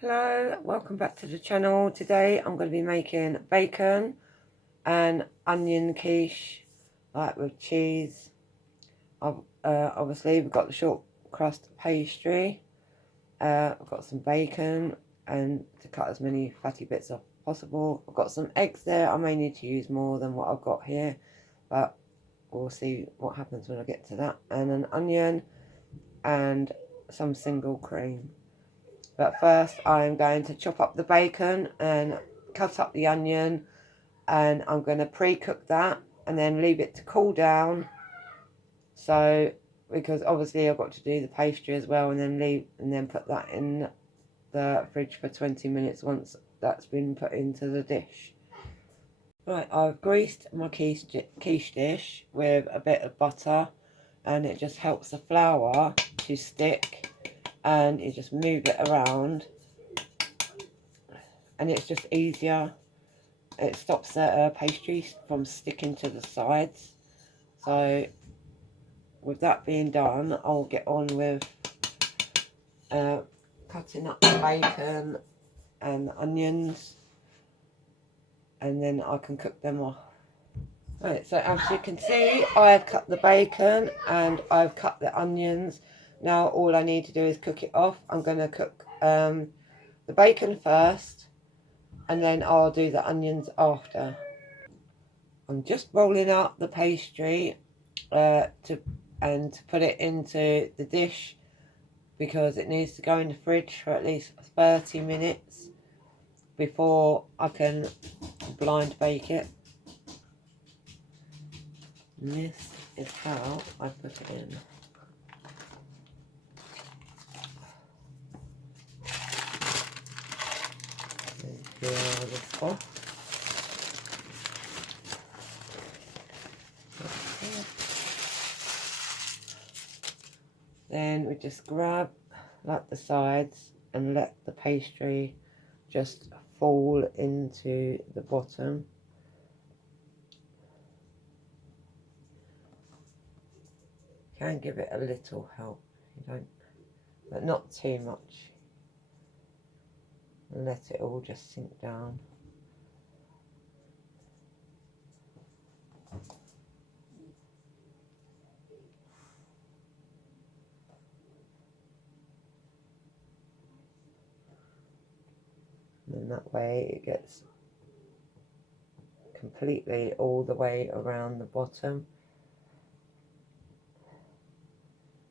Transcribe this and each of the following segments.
Hello, welcome back to the channel. Today I'm going to be making bacon and onion quiche, like with cheese. Obviously we've got the short crust pastry. I've got some bacon and to cut as many fatty bits off possible. I've got some eggs there. I may need to use more than what I've got here, but we'll see what happens when I get to that. And an onion and some single cream. But first I'm going to chop up the bacon and cut up the onion, and I'm going to pre-cook that and then leave it to cool down. So because obviously I've got to do the pastry as well, and then put that in the fridge for 20 minutes once that's been put into the dish. Right, I've greased my quiche dish with a bit of butter, and it just helps the flour to stick, and you just move it around and it's just easier. It stops the pastry from sticking to the sides. So with that being done, I'll get on with cutting up the bacon and the onions, and then I can cook them off. Right, so as you can see, I've cut the bacon and I've cut the onions. Now all I need to do is cook it off. I'm going to cook the bacon first, and then I'll do the onions after. I'm just rolling out the pastry to put it into the dish, because it needs to go in the fridge for at least 30 minutes before I can blind bake it. And this is how I put it in. Peel this off. Then we just grab like the sides and let the pastry just fall into the bottom. Can give it a little help, you don't, but not too much. And let it all just sink down. And that way it gets completely all the way around the bottom.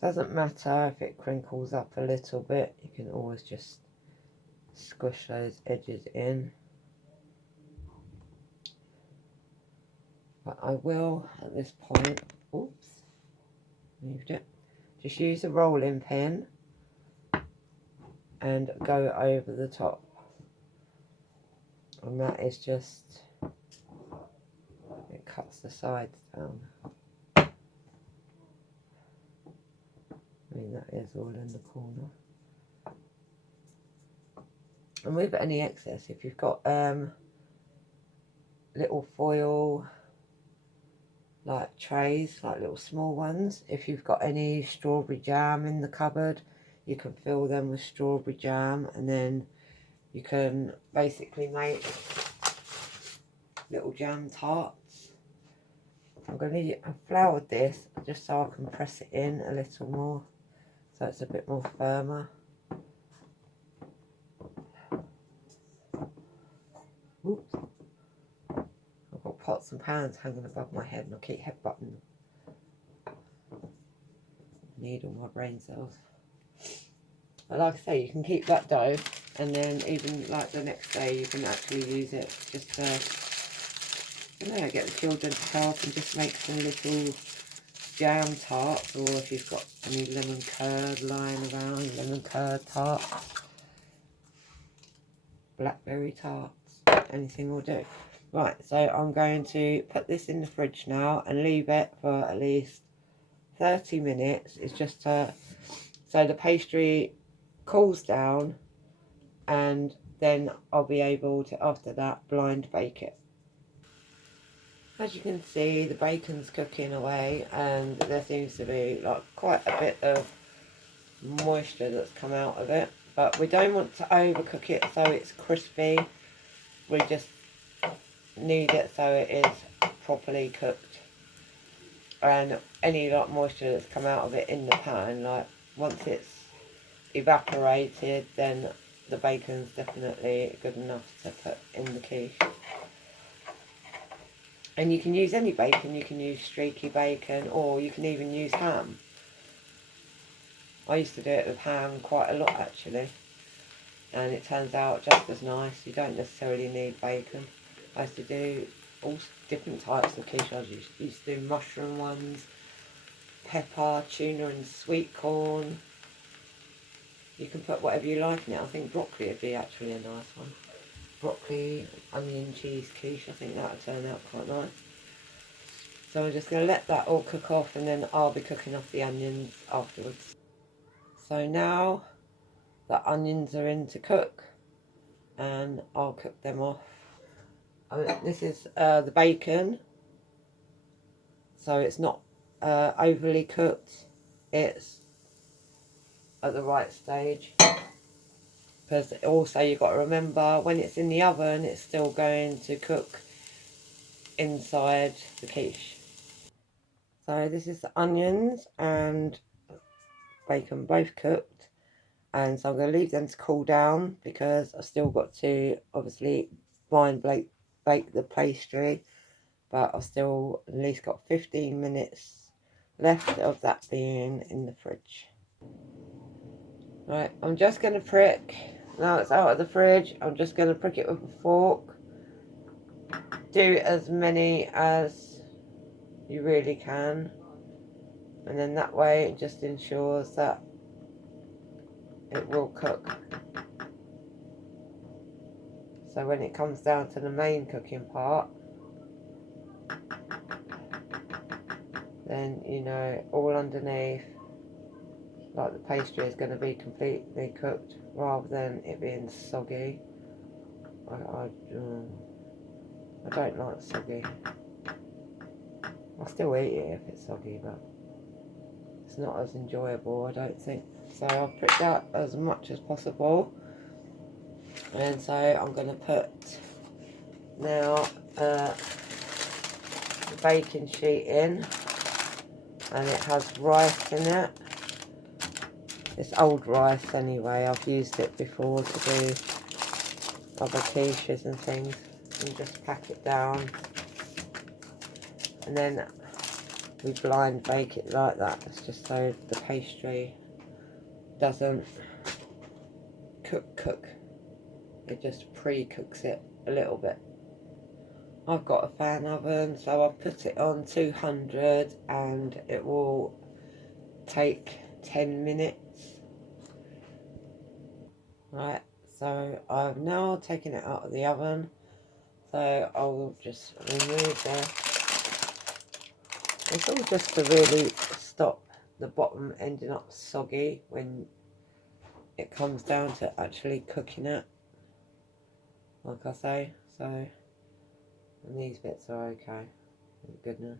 Doesn't matter if it crinkles up a little bit, you can always just squish those edges in. But I will at this point, oops, moved it, just use a rolling pin and go over the top. And that is just, it cuts the sides down. I mean, that is all in the corner. And with any excess, if you've got little foil like trays, like little small ones, if you've got any strawberry jam in the cupboard, you can fill them with strawberry jam, and then you can basically make little jam tarts. I'm going to I've floured this just so I can press it in a little more, so it's a bit more firmer. Oops. I've got pots and pans hanging above my head and I keep headbutting them. Need all my brain cells. But like I say, you can keep that dough, and then even like the next day you can actually use it just to, I don't know, get the children to help and just make some little jam tarts, or if you've got any lemon curd lying around, lemon curd tarts, blackberry tarts, anything will do. Right, so I'm going to put this in the fridge now and leave it for at least 30 minutes. It's just so the pastry cools down, and then I'll be able to, after that, blind bake it. As you can see, the bacon's cooking away, and there seems to be like quite a bit of moisture that's come out of it. but we don't want to overcook it so it's crispy. We just need it so it is properly cooked, and any like moisture that's come out of it in the pan, like once it's evaporated, then the bacon's definitely good enough to put in the quiche. And you can use any bacon, you can use streaky bacon, or you can even use ham. I used to do it with ham quite a lot actually, and it turns out just as nice. You don't necessarily need bacon. I used to do all different types of quiche. I used to do mushroom ones, pepper, tuna and sweet corn. You can put whatever you like in it. I think broccoli would be actually a nice one. Broccoli, onion, cheese quiche, I think that would turn out quite nice. So I'm just going to let that all cook off, and then I'll be cooking off the onions afterwards. So now the onions are in to cook, and I'll cook them off. This is the bacon, so it's not overly cooked. It's at the right stage. Because also you've got to remember, when it's in the oven, it's still going to cook inside the quiche. So this is the onions and bacon both cooked, and so I'm going to leave them to cool down because I've still got to obviously bake the pastry, but I've still at least got 15 minutes left of that being in the fridge. Right, I'm just going to prick, now it's out of the fridge, I'm just going to prick it with a fork. Do as many as you really can, and then that way it just ensures that it will cook. So when it comes down to the main cooking part, then you know all underneath, like the pastry, is going to be completely cooked rather than it being soggy. I don't like soggy. I'll still eat it if it's soggy, but it's not as enjoyable, I don't think. So I've pricked out as much as possible, and so I'm going to put now the baking sheet in, and it has rice in it. It's old rice anyway, I've used it before to do other quiches and things, and just pack it down, and then we blind bake it like that. It's just so the pastry doesn't cook. It just pre-cooks it a little bit. I've got a fan oven, so I've put it on 200 and it will take 10 minutes. Right, so I've now taken it out of the oven, so I'll just remove it's all just to really stop the bottom ending up soggy when it comes down to actually cooking it, like I say. So, and these bits are okay, thank goodness.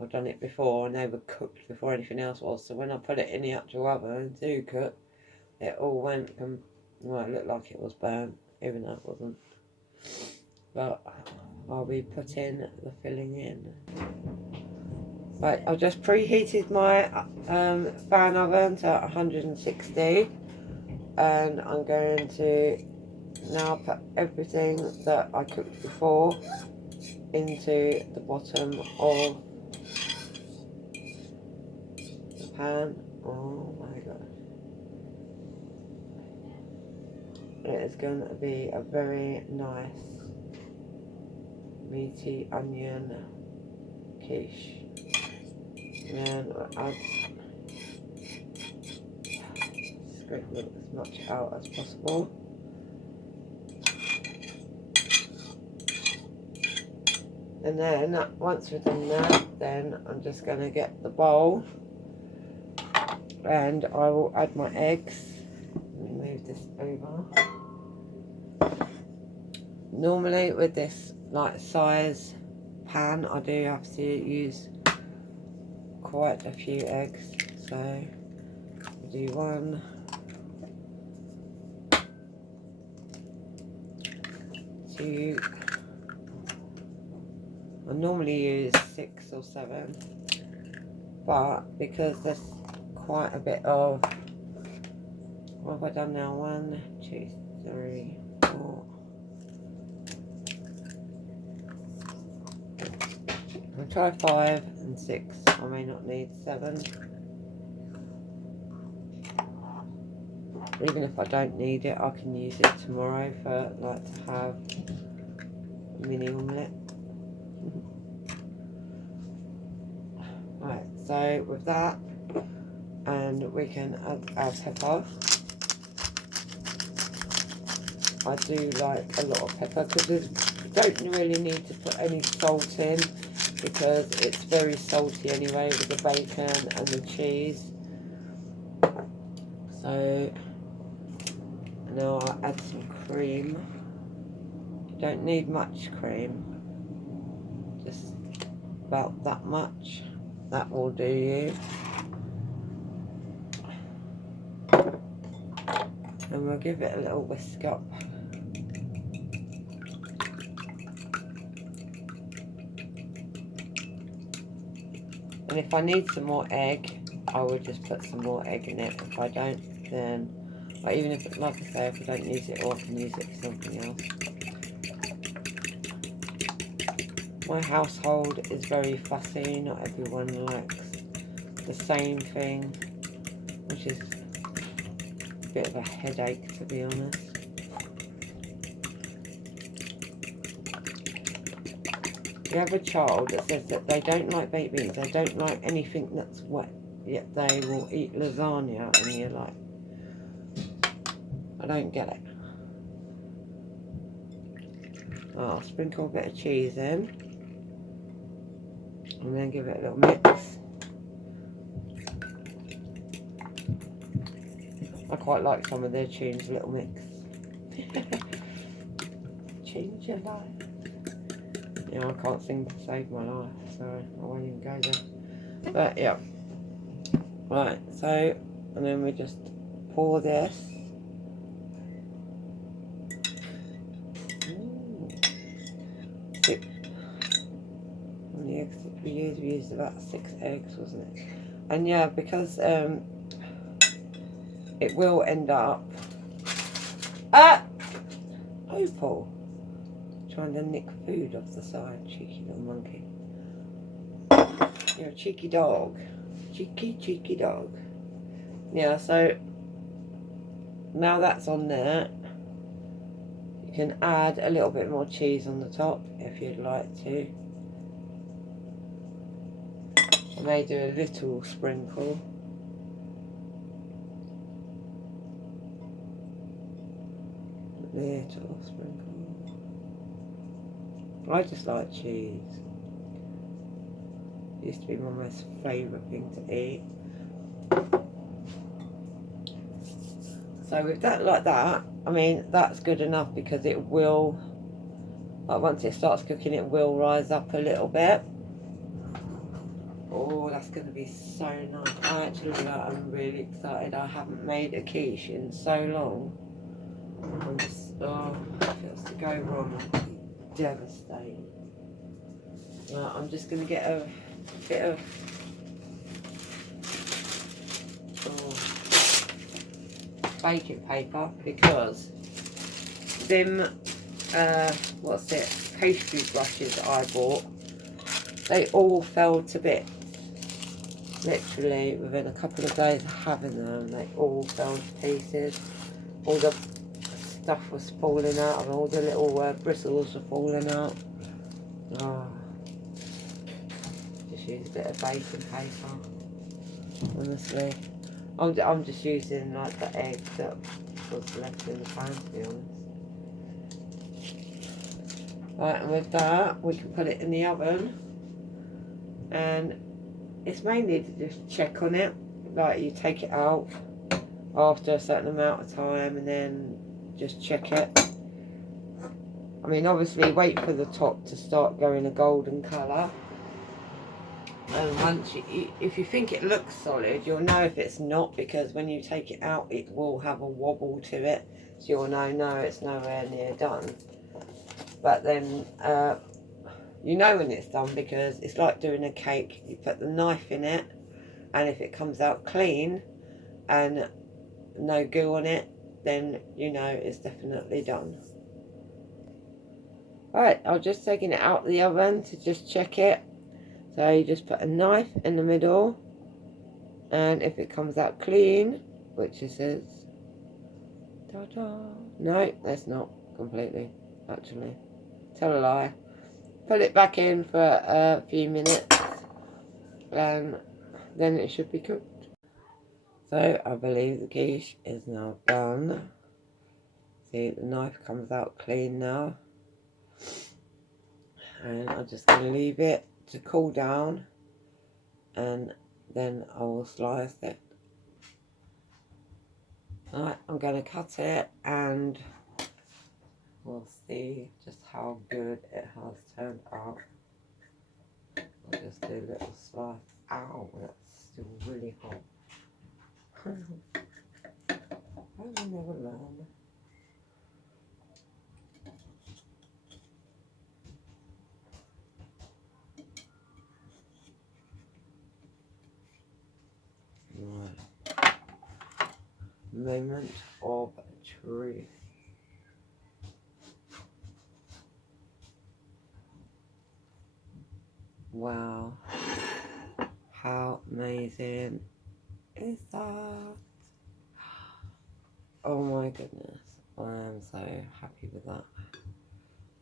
I've done it before and they were cooked before anything else was, so when I put it in the actual oven to cook, it all went, well, it looked like it was burnt, even though it wasn't. But I'll be putting the filling in. Right, I've just preheated my fan oven to 160, and I'm going to now put everything that I cooked before into the bottom of the pan. Oh my god. It is going to be a very nice meaty onion quiche. And I'll scrape as much out as possible. And then once we've done that, then I'm just going to get the bowl and I will add my eggs. Let me move this over. Normally with this like size pan, I do have to use quite a few eggs. So I'll do 1, to, I normally use 6 or 7, but because there's quite a bit of, what have I done now? 1, 2, 3, 4. I'll try 5 and 6. I may not need 7. Even if I don't need it, I can use it tomorrow for like to have a mini omelette. Right, so with that, and we can add our pepper. I do like a lot of pepper because you don't really need to put any salt in because it's very salty anyway with the bacon and the cheese. So now I'll add some cream. You don't need much cream, just about that much. That will do you. And we'll give it a little whisk up. And if I need some more egg, I will just put some more egg in it. If I don't, then, or even if, like I say, if I don't use it, or I can use it for something else. My household is very fussy. Not everyone likes the same thing, which is a bit of a headache, to be honest. If you have a child that says that they don't like baked beans, they don't like anything that's wet, yet they will eat lasagna, and you're like, I don't get it. I'll sprinkle a bit of cheese in, and then give it a little mix. I quite like some of their tunes, little mix. Change your life. You know, I can't sing to save my life, so I won't even go there. But yeah. Right, so, and then we just pour this. How many eggs did we use? We used about 6 eggs, wasn't it? And yeah, because it will end up. Opal! Trying to nick food off the side, cheeky little monkey. You're a cheeky dog. Cheeky dog. Yeah, so now that's on there, you can add a little bit more cheese on the top if you'd like to. I may do a little sprinkle. Little sprinkle. I just like cheese. It used to be my most favourite thing to eat. So with that like that, I mean, that's good enough because it will, like once it starts cooking, it will rise up a little bit. Oh, that's going to be so nice. I'm really excited. I haven't made a quiche in so long. I'm just, if it was to go wrong, I'd be devastated. Right, I'm just going to get a bit of baking paper because them, pastry brushes that I bought, they all fell to bits. Literally within a couple of days of having them, they all fell to pieces. All the stuff was falling out, and all the little bristles were falling out. Just use a bit of baking paper, honestly. I'm just using like the egg that was left in the pan, to be honest. Right, and with that, we can put it in the oven. And it's mainly to just check on it. Like, you take it out after a certain amount of time and then just check it. I mean, obviously, wait for the top to start going a golden colour. And once if you think it looks solid, you'll know if it's not, because when you take it out, it will have a wobble to it. So you'll know, no, it's nowhere near done. But then you know when it's done, because it's like doing a cake. You put the knife in it, and if it comes out clean and no goo on it, then you know it's definitely done. Right, I'm just taking it out of the oven to just check it. So you just put a knife in the middle, and if it comes out clean, which it says, ta-da. No, that's not completely, actually. Tell a lie. Put it back in for a few minutes, and then it should be cooked. So I believe the quiche is now done. See, the knife comes out clean now. And I'm just going to leave it to cool down, and then I will slice it. Alright, I'm going to cut it, and we'll see just how good it has turned out. I'll just do a little slice. Ow, that's still really hot. I will never learn. Right. Moment of truth. Wow. How amazing is that? Oh my goodness. I am so happy with that.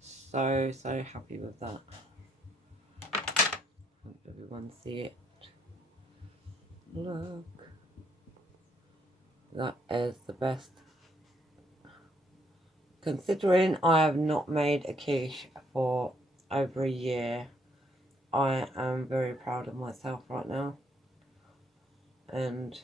So happy with that. Hope everyone see it. Look. That is the best. Considering I have not made a quiche for over a year, I am very proud of myself right now. And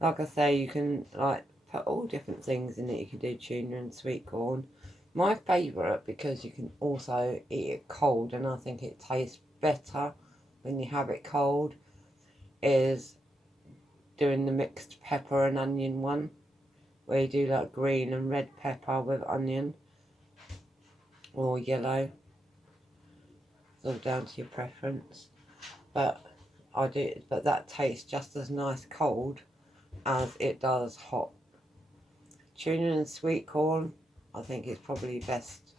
like I say, you can like put all different things in it. You can do tuna and sweet corn. My favourite, because you can also eat it cold, and I think it tastes better when you have it cold, is doing the mixed pepper and onion one, where you do like green and red pepper with onion, or yellow, it's all down to your preference. But that tastes just as nice cold as it does hot. Tuna and sweet corn, I think it's probably best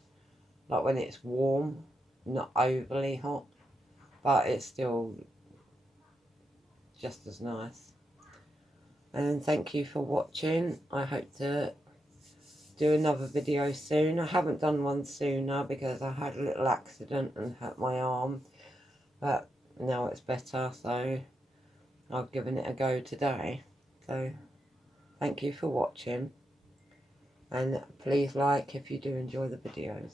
like when it's warm, not overly hot, but it's still just as nice. And thank you for watching. I hope to do another video soon. I haven't done one sooner because I had a little accident and hurt my arm, but now it's better, so I've given it a go today. So thank you for watching, and please like if you do enjoy the videos.